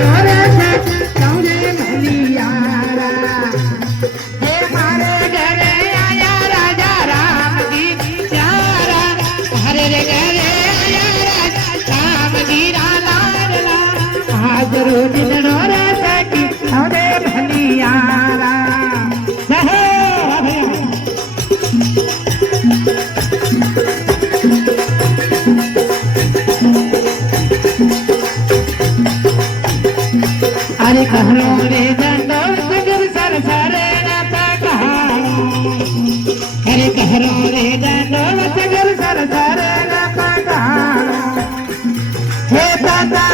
रोरे से सौरे भलियारा हे मारे घरे आया राजा राम जी प्यारा हरे रे घरे आया राजा राम जी लाडला आज रोज रोरे से सौरे भलियारा अरे कहरो रे दंडो सगर सर सरे नाता कहानो अरे कहरो रे दंडो सगर सर सरे नाता कहानो हे दादा